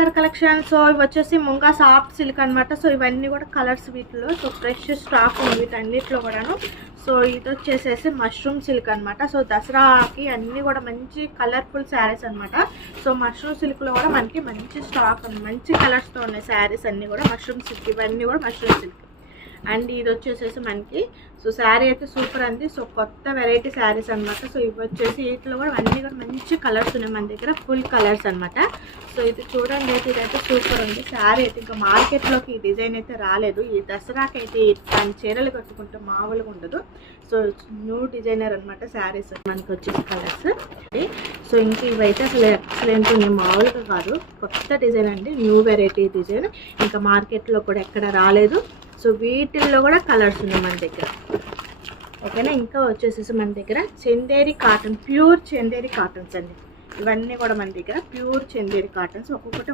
Sir collection. So ఇవి వచ్చేసి munga soft silk అనమాట. సో ఇవన్నీ కూడా కలర్స్ వీటిలో. సో ఫ్రెష్ స్టాక్ ఉంది వీటన్నిటిలో కూడాను. సో ఇది వచ్చేసేసి మష్రూమ్ సిల్క్ అనమాట. సో దసరాకి అన్నీ కూడా మంచి కలర్ఫుల్ శారీస్ అనమాట. సో మష్రూమ్ సిల్క్లో కూడా మనకి మంచి స్టాక్ ఉంది, మంచి కలర్స్తో ఉన్నాయి శారీస్ అన్నీ కూడా. మష్రూమ్ సిల్క్ ఇవన్నీ కూడా మష్రూమ్ సిల్క్. అండ్ ఇది వచ్చేసేసి మనకి సో శారీ అయితే సూపర్ అండి. సో కొత్త వెరైటీ శారీస్ అనమాట. సో ఇవి వచ్చేసి వీటిలో కూడా అన్నీ కూడా మంచి కలర్స్ ఉన్నాయి మన దగ్గర, ఫుల్ కలర్స్ అనమాట. సో ఇది చూడండి అయితే ఇదైతే సూపర్ ఉంది శారీ అయితే. ఇంకా మార్కెట్లోకి ఈ డిజైన్ అయితే రాలేదు. ఈ దసరాకి అయితే దాని చీరలు కట్టుకుంటే మామూలుగా ఉండదు. సో న్యూ డిజైనర్ అనమాట శారీస్ మనకి వచ్చేసి కలర్స్. సో ఇంక ఇవైతే అసలు ఎక్సలెంట్ ఉన్నాయి, మామూలుగా కాదు, కొత్త డిజైన్ అండి, న్యూ వెరైటీ డిజైన్. ఇంకా మార్కెట్లో కూడా ఎక్కడ రాలేదు. సో వీటిల్లో కూడా కలర్స్ ఉన్నాయి మన దగ్గర. ఓకేనా. ఇంకా వచ్చేసేసి మన దగ్గర Chanderi cotton, pure Chanderi cottons అండి. ఇవన్నీ కూడా మన దగ్గర ప్యూర్ చందేరి కాటన్స్. ఒక్కొక్కటి